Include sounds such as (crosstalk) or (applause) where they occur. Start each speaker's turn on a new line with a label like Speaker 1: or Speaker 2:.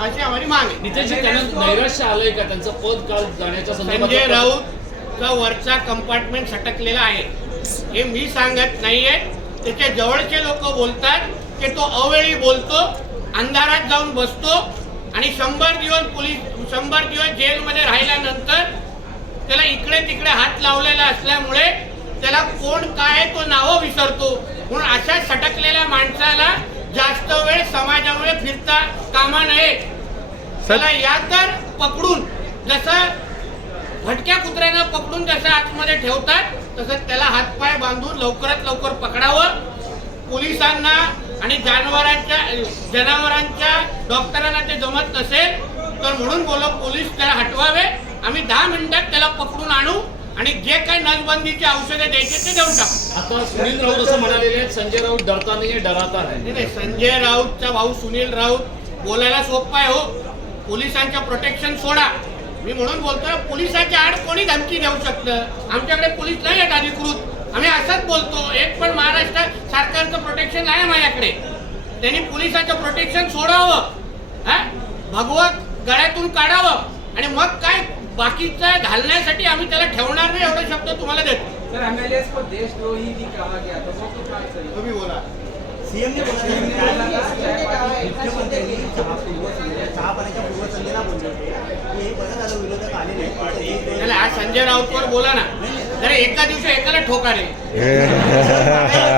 Speaker 1: अशी आम्हाला
Speaker 2: त्यांना नैराश्य आलंय का? त्यांचं पद काल जाण्याच्या
Speaker 1: संजय राऊतचा वरचा कंपार्टमेंट सटकलेला आहे. हे मी सांगत नाहीये. त्याच्या जवळचे लोक बोलतात की तो अवेळी बोलतो अंधारात जाऊन बसतो आणि शंभर दिवस पोलीस शंभर दिवस जेलमध्ये राहिल्यानंतर त्याला इकडे तिकडे हात लावलेला असल्यामुळे त्याला कोण काय तो नावं विसरतो. म्हणून अशा सटकलेल्या माणसाला जास्त वेळ समाजामुळे फिरता कामा नये. त्याला या तर पकडून. जसं भटक्या कुत्र्यांना पकडून जसं आतमध्ये ठेवतात तसं त्याला हातपाय बांधून लवकरात लवकर पकडावं. पोलिसांना आणि जनावरांच्या जनावरांच्या डॉक्टरांना ते जमत नसेल तर म्हणून बोल पोलीस त्याला हटवावे. आम्ही दहा मिनिटात त्याला पकडून आणू आणि जे काही नसबंदीची औषधे द्यायचे ते देऊन टाकू.
Speaker 2: आता सुनील राऊत असं म्हणालेले आहेत संजय राऊत डरता नाही डराता
Speaker 1: नाही, नाही, संजय राऊतचा भाऊ सुनील राऊत बोलायला सोपं आहे हो. पोलिसांच्या प्रोटेक्शन सोडा. मी म्हणून बोलतोय पोलिसाच्या आड कोणी धमकी देऊ शकतं? आमच्याकडे पोलीस नाही आहेत अधिकृत. आम्ही असंच बोलतो एक पण महाराष्ट्र सरकारचं प्रोटेक्शन नाही आहे माझ्याकडे. त्यांनी पोलिसाचं प्रोटेक्शन सोडावं. हा? भगवत गळ्यातून काढावं. आणि मग काय बाकीचं घालण्यासाठी आम्ही त्याला ठेवणार नाही एवढे शब्द तुम्हाला देतो.
Speaker 3: देशद्रोही भी कहा गया तो वो तो बात सही है।
Speaker 1: तुम्ही बोला.
Speaker 4: सीएम ने बोला मुख्यमंत्र्यांनी चहा पूर्वसंध्येला चहा पाण्याच्या पूर्वसंध्येला बोलले होते. की हे बरं झालं विरोधक आले नाही
Speaker 1: त्याला आज संजय राऊतवर बोला ना. जरा एका दिवशी एकाला ठोकारे (laughs)